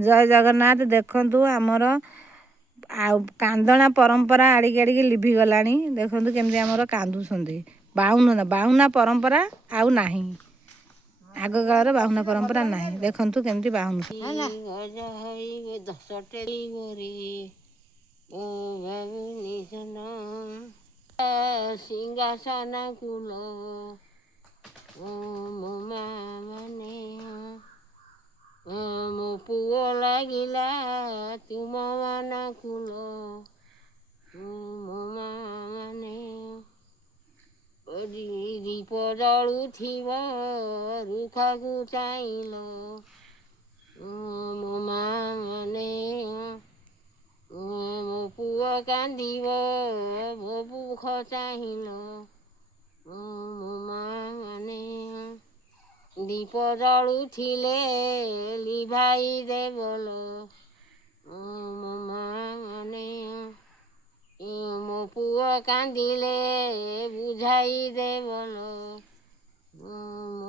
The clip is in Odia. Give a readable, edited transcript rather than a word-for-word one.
ଜୟ ଜଗନ୍ନାଥ। ଦେଖନ୍ତୁ ଆମର ଆଉ କାନ୍ଦଣା ପରମ୍ପରା ଆଡ଼ିକି ଆଡ଼ିକି ଲିଭିଗଲାଣି। ଦେଖନ୍ତୁ କେମିତି ଆମର କାନ୍ଦୁଛନ୍ତି। ବାହୁନା ପରମ୍ପରା ଆଉ ନାହିଁ। ଆଗ କାଳରେ ବାହୁନା ପରମ୍ପରା ନାହିଁ। ଦେଖନ୍ତୁ କେମିତି ବାହୁନୁଛନ୍ତି। ସିଂହାସନ କୁଲ ମୋ ପୁଅ ଲାଗିଲା ତୁମ ମାନ କୁଲ ମୋ ମାନେ ଦୀପ ଜଳୁଥିବ ରୁଖାକୁ ଚାହିଁଲ ମୋ ମାନେ ମୋ ପୁଅ କାନ୍ଦିବ ମୋ ବୁଖ ଚାହିଁଲ ମୋ ମାନେ ଦୀପ ଜଳୁଥିଲେ ଲିଭାଇ ଦେବଲ ମୋ ମାନେ ମୋ ପୁଅ କାନ୍ଦିଲେ ବୁଝାଇ ଦେବଲ ମୋ